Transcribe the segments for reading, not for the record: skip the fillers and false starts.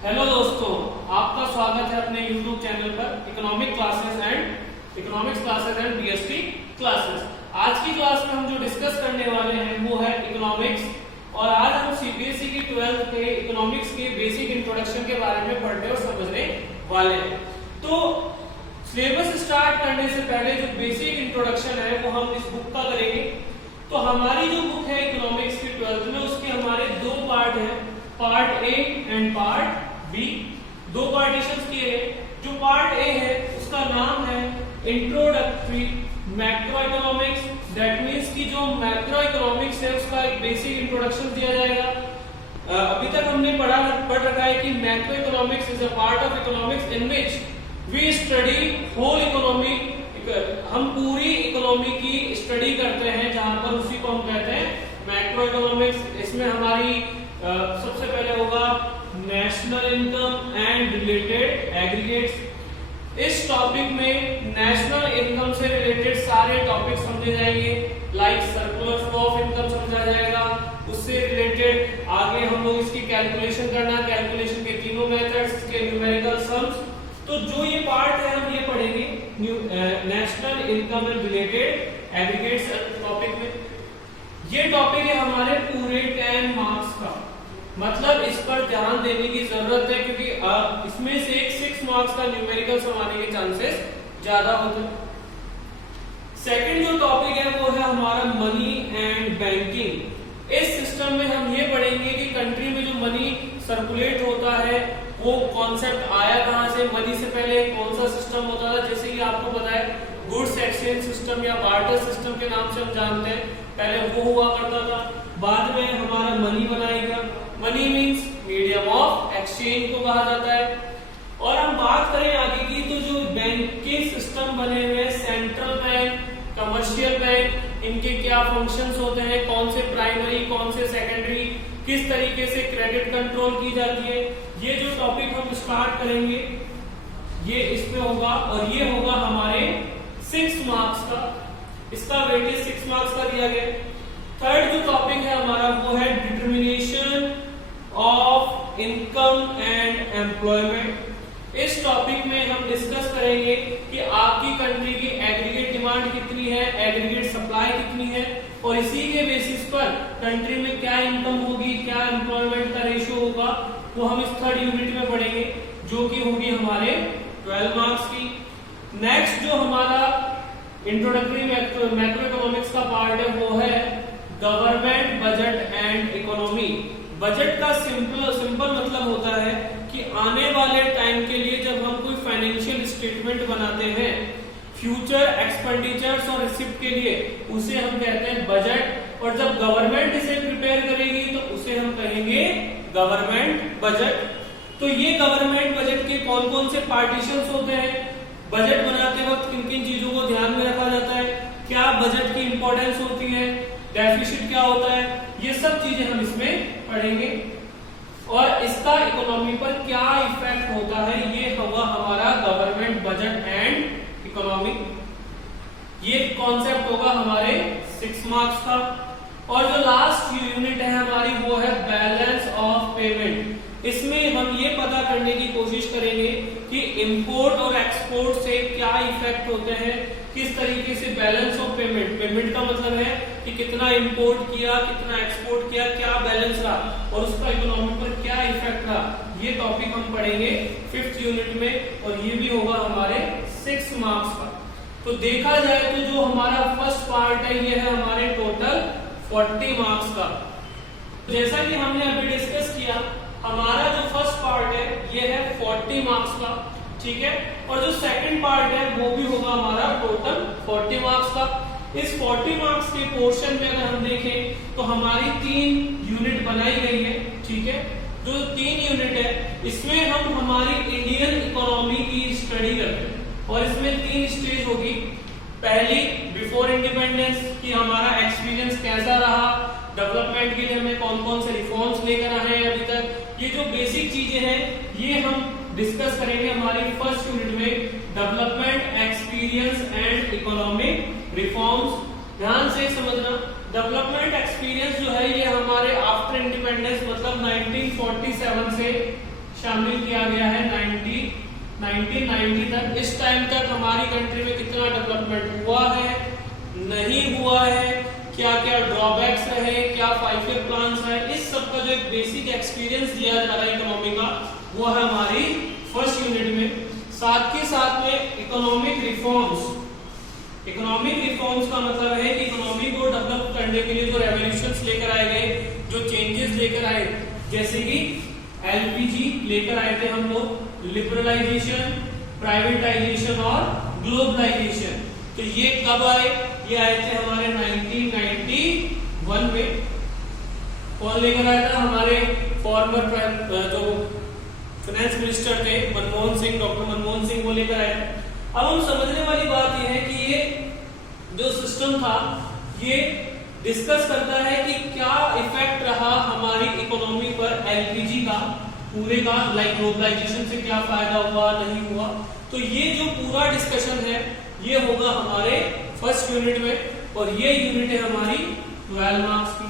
Hello दोस्तों, आपका स्वागत है अपने YouTube चैनल पर economics classes and BST classes. आज की क्लास में हम जो डिस्कस करने वाले हैं वो है इकोनॉमिक्स, और आज हम सीबीएसई की 12th के इकोनॉमिक्स के बेसिक इंट्रोडक्शन के बारे में पढ़ने और समझने वाले हैं। तो सिलेबस स्टार्ट करने से पहले जो बेसिक इंट्रोडक्शन है वो हम इस बुक का करेंगे। तो हमारी जो बुक है इकोनॉमिक्स की 12th में, उसके हमारे दो पार्ट हैं, part A and part B. दो पार्टीशंस किए हैं। जो पार्ट ए है उसका नाम है introductory macro economics. That means कि जो मैक्रो इकोनॉमिक्स है उसका एक बेसिक इंट्रोडक्शन दिया जाएगा। अभी तक हमने पढ़ रखा है कि macro economics is a part of economics in which we study whole economy. हम पूरी इकोनॉमी की स्टडी करते हैं, जहां पर उसी को हम कहते हैं मैक्रो इकोनॉमिक्स। इसमें हमारी सबसे पहले होगा national income and related aggregates. इस टॉपिक में नेशनल इनकम से रिलेटेड सारे टॉपिक समझे जाएंगे, like circular flow of income समझा जाएगा। उससे रिलेटेड आगे हम लोग इसकी कैलकुलेशन करना, कैलकुलेशन के तीनों मेथड्स, इसके न्यूमेरिकल सम्स। तो जो ये पार्ट है हम ये पढ़ेंगे national income and related aggregates topic में। ये टॉपिक है हमारे पूरे 10 मार्क्स का, मतलब इस पर ध्यान देने की जरूरत है, क्योंकि इसमें से एक 6 मार्क्स का न्यूमेरिकल सम आने के चांसेस ज्यादा होते हैं। सेकंड जो टॉपिक है वो है हमारा मनी एंड बैंकिंग। इस सिस्टम में हम ये पढ़ेंगे कि कंट्री में जो मनी सर्कुलेट होता है वो कॉन्सेप्ट आया कहां से, मनी से पहले कौन सा सिस्टम होता था। जैसे कि आपको पता है गुड्स एक्सचेंज सिस्टम या बार्टर सिस्टम के नाम से हम जानते हैं, पहले वो हुआ करता था। बाद में हमारा मनी बनाएगा। Money means medium of exchange को कहा जाता है। और हम बात करें आगे की, तो जो बैंकिंग सिस्टम बने हुए, सेंट्रल बैंक, कमर्शियल बैंक, इनके क्या फंक्शंस होते हैं, कौन से प्राइमरी, कौन से सेकेंडरी, किस तरीके से क्रेडिट कंट्रोल की जाती है, ये जो टॉपिक हम स्टार्ट करेंगे ये इसमें होगा, और ये होगा हमारे 6 मार्क्स का। इसका वेटेज 6 मार्क्स का दिया गया। थर्ड जो टॉपिक है हमारा वो है determination of income and employment. इस टॉपिक में हम डिस्कस करेंगे कि आपकी कंट्री की एग्रीगेट डिमांड कितनी है, एग्रीगेट सप्लाई कितनी है, और इसी के बेसिस पर कंट्री में क्या इनकम होगी, क्या एम्प्लॉयमेंट का रेशियो होगा, वो हम इस थर्ड यूनिट में पढ़ेंगे, जो कि होगी हमारे 12 मार्क्स की। नेक्स्ट जो हमारा इंट्रोडक्टरी मैक्रो इकोनॉमिक्स का पार्ट है वो है government budget and economy. Budget का सिंपल मतलब होता है कि आने वाले टाइम के लिए जब हम कोई फाइनेंशियल स्टेटमेंट बनाते हैं, फ्यूचर एक्सपेंडिचर्स और रिसिप्ट के लिए, उसे हम कहते हैं बजट। और जब गवर्नमेंट इसे प्रिपेयर करेगी तो उसे हम कहेंगे गवर्नमेंट बजट। तो ये गवर्नमेंट बजट के कौन कौन से पार्टीशंस होते हैं, बजट बनाते वक्त किन किन चीजों को ध्यान में रखा जाता है, क्या बजट की इंपॉर्टेंस होती है, डेफिसिट क्या होता है, ये सब चीजें हम इसमें पढ़ेंगे। और इसका इकोनॉमी पर क्या इफेक्ट होता है, ये होगा हमारा गवर्नमेंट बजट एंड इकोनॉमी। ये कॉन्सेप्ट होगा हमारे 6 मार्क्स का। और जो लास्ट यूनिट है हमारी वो है बैलेंस ऑफ पेमेंट। इसमें हम ये पता करने की कोशिश करेंगे कि इंपोर्ट और एक्सपोर्ट से क्या इफेक्ट होते हैं, किस तरीके से बैलेंस ऑफ पेमेंट का मतलब है कि कितना इंपोर्ट किया, कितना एक्सपोर्ट किया, क्या बैलेंस रहा, और उसका इकोनॉमी पर क्या इफेक्ट रहा। ये टॉपिक हम पढ़ेंगे 5th यूनिट में, और ये भी होगा हमारे 6 मार्क्स का। तो देखा जाए तो जो हमारा फर्स्ट पार्ट है ये है हमारे टोटल 40 मार्क्स का। जैसा कि हमने अभी डिस्कस किया, हमारा जो फर्स्ट पार्ट है ये है 40 मार्क्स का, ठीक है। और जो सेकंड पार्ट है वो भी होगा हमारा टोटल 40 मार्क्स का। इस 40 मार्क्स के पोर्शन में अगर हम देखें तो हमारी 3 यूनिट बनाई गई है, ठीक है। जो 3 यूनिट है इसमें हम हमारी इंडियन इकोनॉमी की स्टडी करते हैं, और इसमें 3 स्टेज होगी। पहली बिफोर इंडिपेंडेंस की हमारा एक्सपीरियंस कैसा रहा, डेवलपमेंट के लिए हमें कौन कौन से रिफॉर्म्स लेकर आए हैं अभी तक, ये जो बेसिक चीजें हैं ये हम डिस्कस करेंगे हमारी फर्स्ट यूनिट में, development experience and economic reforms. ध्यान से समझना, डेवलपमेंट एक्सपीरियंस जो है ये हमारे आफ्टर इंडिपेंडेंस मतलब 1947 से शामिल किया गया है 1990 तक। इस टाइम तक हमारी कंट्री में कितना डेवलपमेंट हुआ है, नहीं हुआ है, क्या क्या ड्रॉबैक्स रहे, क्या 5 ईयर प्लान्स है, इस सब का जो एक बेसिक एक्सपीरियंस दिया जा रहा है इकोनॉमी का, वो है हमारी फर्स्ट यूनिट में। साथ के साथ में इकोनॉमिक रिफॉर्म्स। इकोनॉमिक रिफॉर्म्स का मतलब है कि इकोनॉमी को डेवलप करने के लिए जो रेवोल्यूशंस लेकर आए गए, जो चेंजेस लेकर आए, जैसे कि एलपीजी लेकर आए थे हम लोग, लिबरलाइजेशन, प्राइवेटाइजेशन और ग्लोबलाइजेशन। तो ये कब आए? ये आए थे हमारे 1991 में। कौन लेकर आया था? हमारे फॉर्मर जो फाइनेंस मिनिस्टर थे मनमोहन सिंह, डॉक्टर मनमोहन सिंह, वो लेकर आए थे। अब हम समझने वाली बात यह है कि ये जो सिस्टम था ये डिस्कस करता है कि क्या इफेक्ट रहा हमारी इकोनॉमी पर एलपीजी का, पूरे का, लाइक ग्लोबलाइजेशन से क्या फायदा हुआ, नहीं हुआ। तो ये जो पूरा डिस्कशन है ये होगा हमारे फर्स्ट यूनिट में, और ये यूनिट है हमारी 12 मार्क्स की।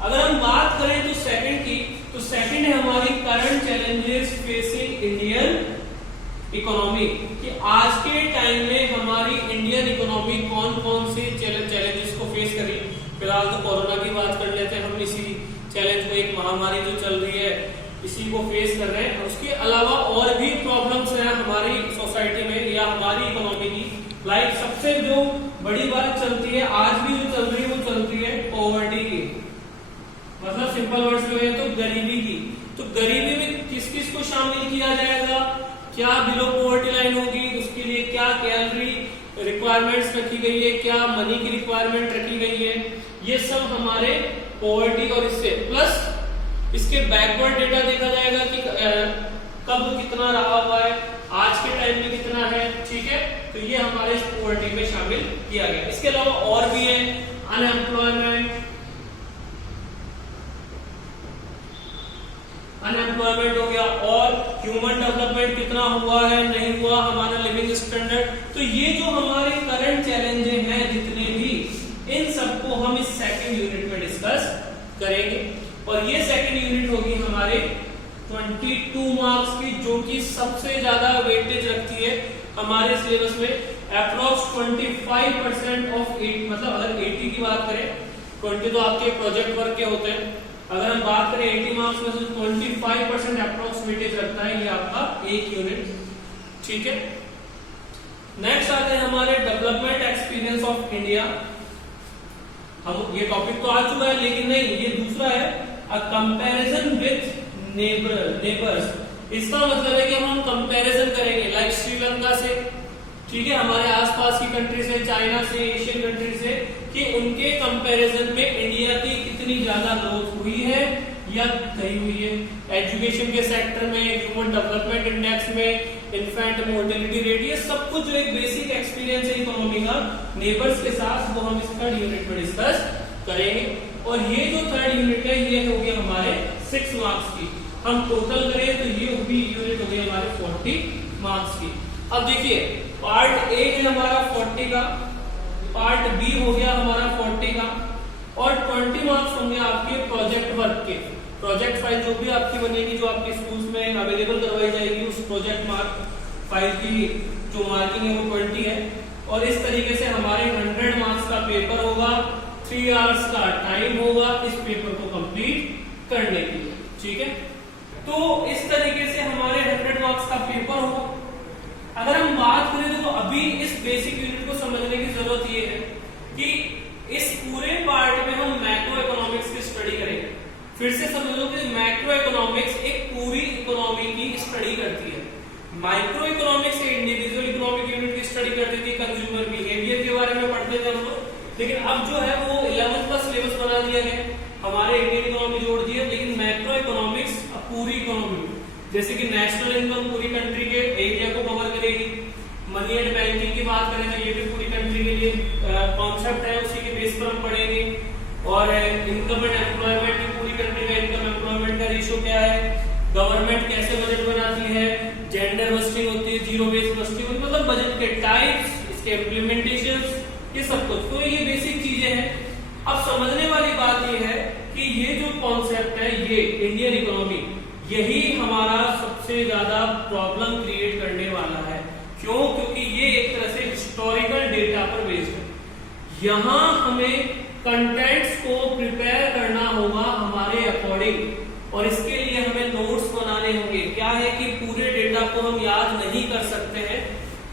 अगर हम बात करें तो सेकंड की, तो सेकंड है हमारी current challenges facing Indian economy, कि आज के टाइम में हमारी इंडियन इकोनॉमी कौन कौन से चैलेंजेस को फेस करी। फिलहाल तो कोरोना की बात कर लेते हैं हम, इसी चैलेंज को, एक महामारी जो चल रही है इसी को फेस कर रहे हैं। उसके अलावा और भी प्रॉब्लम्स हैं हमारी सोसाइटी में या हमारी इकोनॉमी की। लाइक सबसे जो बड़ी बात चलती है आज भी जो चल रही है वो चलती है पॉवर्टी की, मतलब सिंपल वर्ड्स में है तो गरीबी की। तो गरीबी में किस किस को शामिल किया जाएगा, क्या बिलो पॉवर्टी लाइन होगी, उसके लिए क्या कैलोरी रिक्वायरमेंट्स रखी गई है, क्या मनी की रिक्वायरमेंट रखी गई है, ये सब हमारे पॉवर्टी और इससे प्लस इसके बैकवर्ड डेटा देखा जाएगा कि कब कितना रहा हुआ है, आज के टाइम में कितना है, ठीक है। तो ये हमारे इस पॉवर्टी में शामिल किया गया। इसके अलावा और भी है अनएम्प्लॉयमेंट हो गया, और ह्यूमन डेवलपमेंट कितना हुआ है, नहीं हुआ, हमारा लिविंग स्टैंडर्ड। तो ये जो हमारे करंट चैलेंजेस हैं जितने भी, इन सबको हम इस सेकंड यूनिट में डिस्कस करेंगे। और ये सेकंड यूनिट होगी हमारे 22 मार्क्स की, जो कि सबसे ज्यादा वेटेज रखती है हमारे सिलेबस में। अप्रोक्स 25% ऑफ 8, मतलब अगर 80 की बात करें, 20 तो आपके प्रोजेक्ट वर्क के होते हैं, अगर हम बात करें 80 मार्क्स में से 25% अप्रोक्स वेटेज रखता है ये आपका एक यूनिट, ठीक है। नेक्स्ट आते हैं हमारे डेवलपमेंट एक्सपीरियंस ऑफ इंडिया। हम ये टॉपिक तो आ चुका है, लेकिन नहीं, ये दूसरा है अ कंपैरिजन विद नेबर्स। इसका मतलब है कि हम कंपैरिजन करेंगे लाइक श्रीलंका से, ठीक है, हमारे आसपास की कंट्री से, चाइना से, एशियन कंट्री से, कि उनके कंपैरिजन में इंडिया की कितनी ज्यादा ग्रोथ हुई है या नहीं हुई है। एजुकेशन के सेक्टर में, ह्यूमन डेवलपमेंट इंडेक्स में, इन्फेंट मोर्टेलिटी रेट, ये सब कुछ जो एक बेसिक एक्सपीरियंस है इकोनॉमी का नेबर्स के साथ, वो हम इस थर्ड यूनिट में डिस्कस करेंगे। और ये जो थर्ड यूनिट है ये होगी हमारे 6 मार्क्स की। हम टोटल करें तो ये होगी यूनिट होगी हमारे 40 मार्क्स की। अब देखिए, पार्ट ए है हमारा 40 का, पार्ट बी हो गया हमारा 40 का, और 20 मार्क्स होंगे आपके प्रोजेक्ट वर्क के। प्रोजेक्ट फाइल जो भी आपकी बनेगी, जो आपके स्कूल्स में अवेलेबल करवाई जाएगी, उस प्रोजेक्ट मार्क फाइल की जो मार्किंग है वो 20 है। और इस तरीके से हमारे 100 मार्क्स का पेपर होगा, 3 आवर्स का टाइम होगा इस पेपर को कंप्लीट करने के लिए, ठीक है। तो इस तरीके से हमारे 100 मार्क्स का पेपर होगा। अगर हम बात करें तो अभी इस बेसिक यूनिट को समझने की जरूरत ये है कि इस पूरे पार्ट में हम मैक्रो इकोनॉमिक्स की स्टडी करेंगे। फिर से समझो कि मैक्रो इकोनॉमिक्स एक पूरी इकोनॉमी की स्टडी करती है। Micro economics individual economic unit की स्टडी करती थी, कंज्यूमर बिहेवियर के बारे में पढ़ते थे हम लोग। लेकिन अब जो है वो 11th का सिलेबस बना दिया गया, हमारे इंडियन इकोनॉमी जोड़ दी है। लेकिन मैक्रो इकोनॉमिक्स पूरी इकोनॉमी, जैसे कि नेशनल इनकम पूरी कंट्री के एरिया को कवर करेगी, मनी एंड बैंकिंग की बात करें तो ये भी पूरी कंट्री के लिए कॉन्सेप्ट है, उसी के बेस पर हम पढ़ेंगे। और इनकम एंड एम्प्लॉयमेंट की पूरी कंट्री में इनकम एम्प्लॉयमेंट का रेशियो क्या है, गवर्नमेंट कैसे बजट बनाती है, जेंडर बस्टिंग होती है, जीरो बेस्ड बस्टिंग, मतलब बजट के टाइप्स, इसके इम्प्लीमेंटेशन, ये सब कुछ। तो ये बेसिक चीजें हैं। अब समझने वाली बात ये है कि ये जो कॉन्सेप्ट है, ये इंडियन इकोनॉमी, यही हमारा सबसे ज्यादा प्रॉब्लम क्रिएट करने वाला है। क्यों? क्योंकि ये एक तरह से हिस्टोरिकल डेटा पर बेस्ड है। यहां हमें कंटेंट्स को प्रिपेयर करना होगा हमारे अकॉर्डिंग, और इसके लिए हमें नोट्स बनाने होंगे। क्या है कि पूरे डेटा को हम याद नहीं कर सकते हैं,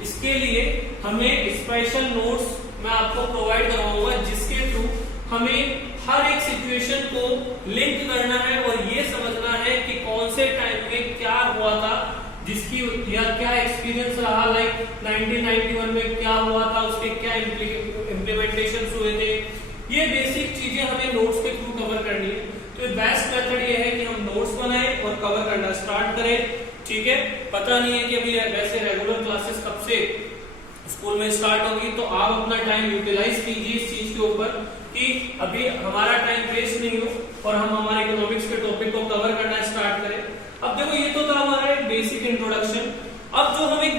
इसके लिए हमें स्पेशल नोट्स मैं आपको प्रोवाइड करवाऊंगा, जिसके थ्रू हमें हर एक सिचुएशन को लिंक करना है और ये समझना है कि कौन से टाइम में क्या हुआ था, जिसकी या क्या एक्सपीरियंस रहा, लाइक 1991 में क्या हुआ था, उसके क्या इम्प्लीमेंटेशन हुए थे। ये बेसिक चीजें हमें नोट्स के थ्रू कवर करनी है। तो बेस्ट मेथड ये है कि हम नोट्स बनाएं और कवर करना स्टार्ट करें। ठीक है, पता नहीं है कि अभी वैसे रेगुलर क्लासेस कब से स्कूल में स्टार्ट होगी, तो आप अपना टाइम यूटिलाइज कीजिए इस चीज के ऊपर कि अभी हमारा टाइम वेस्ट नहीं हो और हम हमारे इकोनॉमिक्स के टॉपिक को कवर करना स्टार्ट करें। अब देखो, ये तो था हमारा एक बेसिक इंट्रोडक्शन। अब जो हमें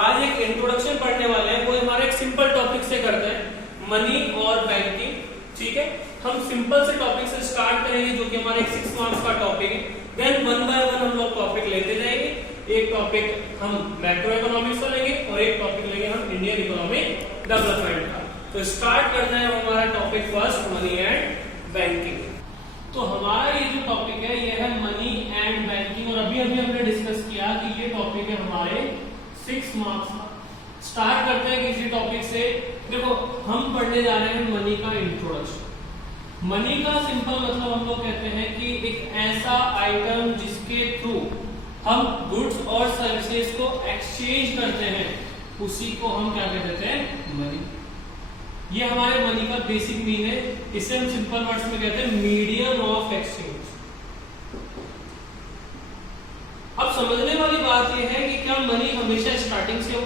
आज एक इंट्रोडक्शन पढ़ने वाले हैं वो हमारे एक सिंपल टॉपिक से करते हैं, मनी और बैंकिंग। ठीक है, हम सिंपल से टॉपिक से स्टार्ट करेंगे जो कि हमारे 6 मार्क्स का टॉपिक है। देन वन बाय वन हम लोग टॉपिक लेते जाएंगे। एक टॉपिक हम मैक्रो इकोनॉमिक्स का लेंगे और एक टॉपिक लेंगे हम इंडियन इकोनॉमिक डेवलपमेंट का। तो स्टार्ट करते हैं हमारा topic first, money and banking. तो हमारा ये जो टॉपिक है ये है मनी एंड बैंकिंग, और अभी अभी हमने डिस्कस किया कि ये टॉपिक है हमारे 6 मार्क्स का। स्टार्ट करते हैं किसी टॉपिक से। देखो, हम पढ़ने जा रहे हैं मनी का इंट्रोडक्शन। मनी का सिंपल मतलब हम लोग कहते हैं कि एक ऐसा आइटम जिसके थ्रू हम गुड्स और सर्विसेज को एक्सचेंज करते हैं, उसी को हम क्या कहते हैं? मनी। ये हमारे मनी का बेसिक मीन है। इसे हम सिंपल वर्ड्स में कहते हैं मीडियम ऑफ एक्सचेंज। अब समझने वाली बात यह है कि क्या मनी हमेशा स्टार्टिंग से हो?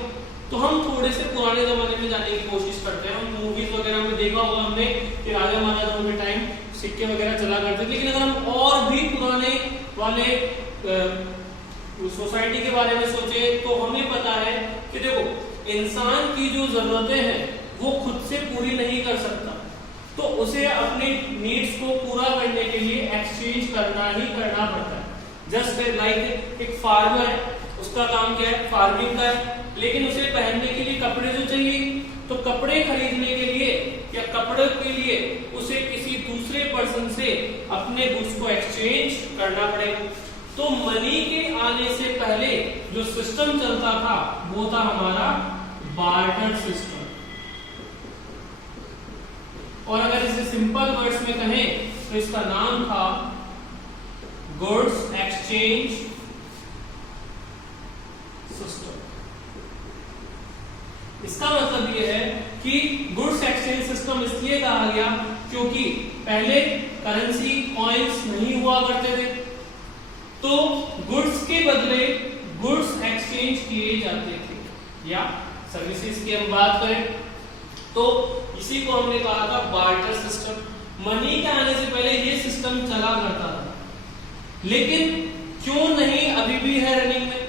तो हम थोड़े से पुराने जमाने में जाने की कोशिश करते हैं। हम मूवीज वगैरह में देखा होगा हमने कि राजा महाराजाओं के टाइम सिक्के वगैरह चला करते थे। लेकिन अगर हम और भी पुराने वाले सोसाइटी के बारे में सोचे तो हमें पता है कि देखो, इंसान की जो जरूरतें हैं वो खुद से पूरी नहीं कर सकता, तो उसे अपने नीड्स को पूरा करने के लिए एक्सचेंज करना ही करना पड़ता है। जस्ट लाइक एक फार्मर है, उसका काम क्या है? फार्मिंग का है, लेकिन उसे पहनने के लिए कपड़े जो चाहिए, तो कपड़े खरीदने के लिए या कपड़े के लिए उसे किसी दूसरे पर्सन से अपने गुड्स को एक्सचेंज करना पड़ेगा। तो मनी के आने से पहले जो सिस्टम चलता था वो था हमारा बार्टर सिस्टम। और अगर इसे सिंपल वर्ड्स में कहें तो इसका नाम था गुड्स एक्सचेंज सिस्टम। इसका मतलब यह है कि गुड्स एक्सचेंज सिस्टम इसलिए कहा गया क्योंकि पहले करेंसी कॉइन्स नहीं हुआ करते थे, तो गुड्स के बदले गुड्स एक्सचेंज किए जाते थे। या सर्विसेज की हम बात करें तो इसी को हमने कहा था बार्टर सिस्टम। मनी के आने से पहले ये सिस्टम चला करता था, लेकिन क्यों नहीं अभी भी है रनिंग में?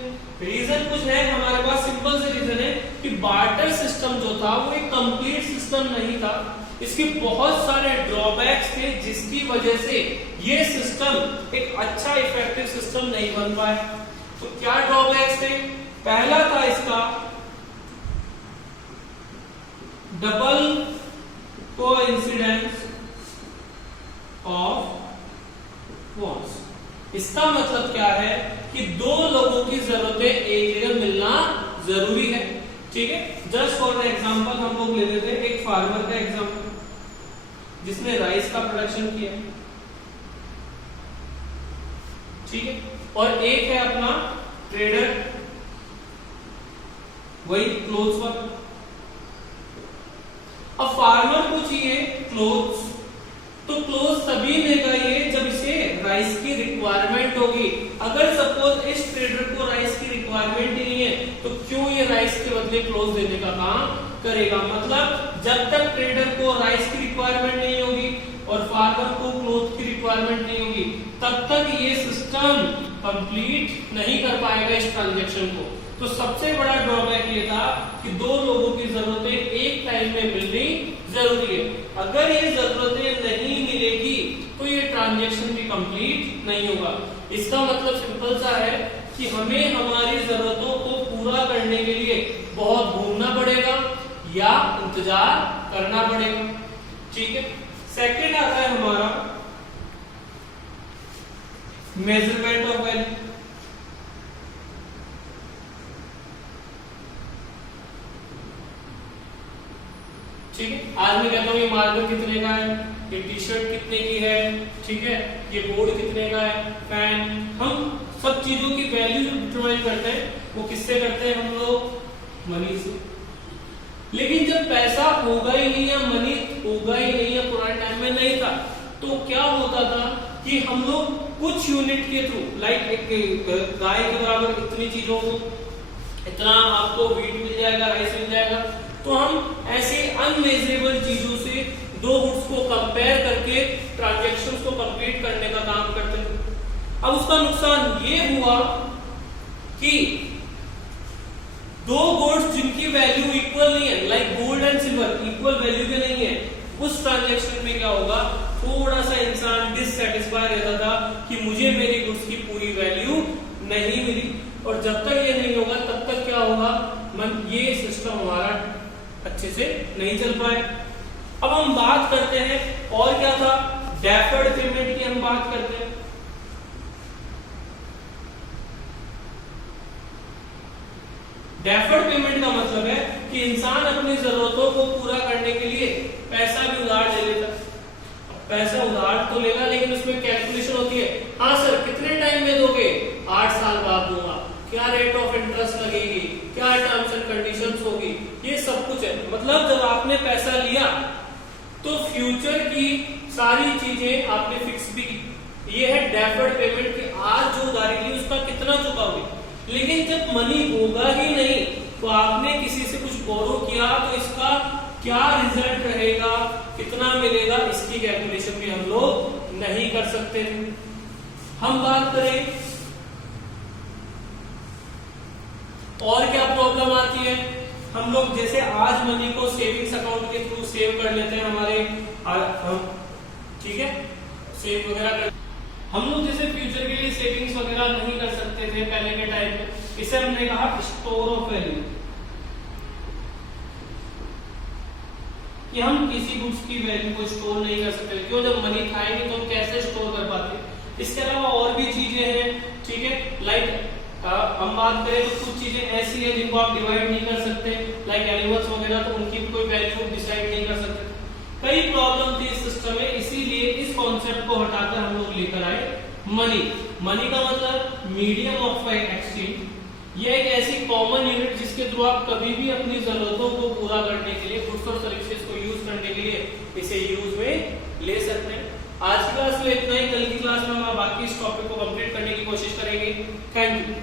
रीजन कुछ है हमारे पास, सिंपल से रीजन है कि बार्टर सिस्टम जो था वो एक कंप्लीट सिस्टम नहीं था। इसके बहुत सारे ड्रॉबैक्स थे जिसकी वजह से ये सिस्टम एक अच्छा इफेक्टिव सिस्टम नहीं बन पाया। तो क्या ड्रॉबैक्स थे? पहला था इसका डबल कोइंसिडेंस ऑफ वांट्स। इसका मतलब क्या है कि दो लोगों की जरूरतें एक जगह मिलना जरूरी है। ठीक है, जस्ट फॉर एग्जांपल हम लोग ले लेते हैं एक फार्मर का एग्जांपल जिसने राइस का प्रोडक्शन किया, ठीक है, और एक है अपना ट्रेडर, वही क्लोथ्स वर्क। अब फार्मर को चाहिए क्लोथ्स, तो क्लोथ्स तभी लेगा ये जब इसे राइस की रिक्वायरमेंट होगी। अगर सपोज इस ट्रेडर को राइस की रिक्वायरमेंट ही नहीं है तो क्यों ये राइस के बदले क्लोथ्स देने का काम करेगा? मतलब जब तक ट्रेडर को राइस की रिक्वायरमेंट नहीं होगी और फार्मर को क्लोथ की रिक्वायरमेंट नहीं होगी, तब तक ये सिस्टम कंप्लीट नहीं कर पाएगा इस ट्रांजैक्शन को। तो सबसे बड़ा ड्रॉबैक ये था कि दो लोगों की जरूरतें एक टाइम में मिलनी जरूरी है। अगर ये जरूरतें नहीं मिलेगी तो ये ट्रांजैक्शन भी कंप्लीट नहीं होगा। इसका मतलब सिंपल सा है कि हमें हमारी जरूरतों को पूरा करने के लिए बहुत घूमना पड़ेगा या इंतजार करना पड़ेगा। ठीक है, सेकंड आता है हमारा मेजरमेंट ऑफ वैल्यू। ठीक है, आज मैं कहता हूं ये मार्कर कितने का है, ये टी शर्ट कितने की है, ठीक है, ये बोर्ड कितने का है, फैन। हम सब चीजों की वैल्यू जो डिटरमाइन करते हैं वो किससे करते हैं हम लोग? मनी से। लेकिन जब पैसा होगा ही नहीं या मनी होगा ही नहीं या पुराने टाइम में नहीं था, तो क्या होता था कि हम लोग कुछ यूनिट के थ्रू, लाइक एक गाय के बराबर इतनी चीजों को, इतना आपको वीट मिल जाएगा, राइस मिल जाएगा, तो हम ऐसे अनमेजरेबल चीजों से दो गुड्स को कंपेयर करके ट्रांजैक्शंस को कंप्लीट करने का काम करते हैं। अब उसका नुकसान ये हुआ कि दो गुड्स जिनकी वैल्यू इक्वल नहीं है, like gold and silver equal value के नहीं है, उस ट्रांजैक्शन में क्या होगा, थोड़ा सा इंसान डिससैटिस्फाई रहता था कि मुझे मेरी गुड्स की पूरी वैल्यू नहीं मिली। और जब तक ये नहीं होगा तब तक क्या होगा, ये सिस्टम हमारा अच्छे से नहीं चल पाए। अब हम बात करते हैं और क्या था, डेफर्ड पेमेंट की हम बात करते हैं। डेफर्ड पेमेंट का मतलब है कि इंसान अपनी जरूरतों को पूरा करने के लिए पैसा भी उधार ले लेता है। पैसा उधार तो लेगा लेकिन उसमें कैलकुलेशन होती है, हाँ सर कितने टाइम में दोगे, 8 साल बाद दूंगा, क्या रेट ऑफ इंटरेस्ट लगेगी, क्या टर्म्स एंड कंडीशंस होगी, ये सब कुछ है। मतलब जब आपने पैसा लिया तो फ्यूचर की सारी चीजें आपने फिक्स भी की। ये है डेफर्ड पेमेंट कि आज जो उधारी ली उसका कितना चुकाओगे। लेकिन जब मनी होगा ही नहीं तो आपने किसी से कुछ बोरो किया तो इसका क्या रिजल्ट रहेगा, कितना मिलेगा, इसकी कैलकुलेशन भी हम लोग नहीं कर सकते। हम बात करें और क्या प्रॉब्लम आती है, हम लोग जैसे आज मनी को सेविंग्स अकाउंट के थ्रू सेव कर लेते हैं हमारे, ठीक है, सेव वगैरह कर, हम लोग जैसे फ्यूचर के लिए सेविंग्स वगैरह नहीं कर सकते थे पहले के टाइम में, इसे हमने कहा स्टोर ऑफ वैल्यू, कि हम किसी गुड्स की वैल्यू को स्टोर नहीं कर सकते। क्यों, जब मनी था ही नहीं तो हम कैसे स्टोर कर पाते। इसके अलावा और भी चीजें हैं, ठीक है, लाइक हम बात करें तो कुछ चीजें ऐसी हैं जिनको आप डिवाइड नहीं कर सकते, लाइक एनिमल्स वगैरह, तो उनकी भी कोई वैल्यू डिसाइड नहीं कर सकते। कई प्रॉब्लम थी इस सिस्टम में, इसीलिए इस कॉन्सेप्ट को हटाकर हम लोग लेकर आए मनी। मनी का मतलब मीडियम ऑफ एक्सचेंज, यह एक ऐसी कॉमन यूनिट जिसके थ्रू आप कभी भी अपनी जरूरतों को पूरा करने के लिए, गुड्स और सर्विसेज को यूज करने के लिए इसे यूज में ले सकते हैं। आज की क्लास में इतना ही, कल की क्लास में हम बाकी इस टॉपिक को कंप्लीट करने की कोशिश करेंगे। Thank you.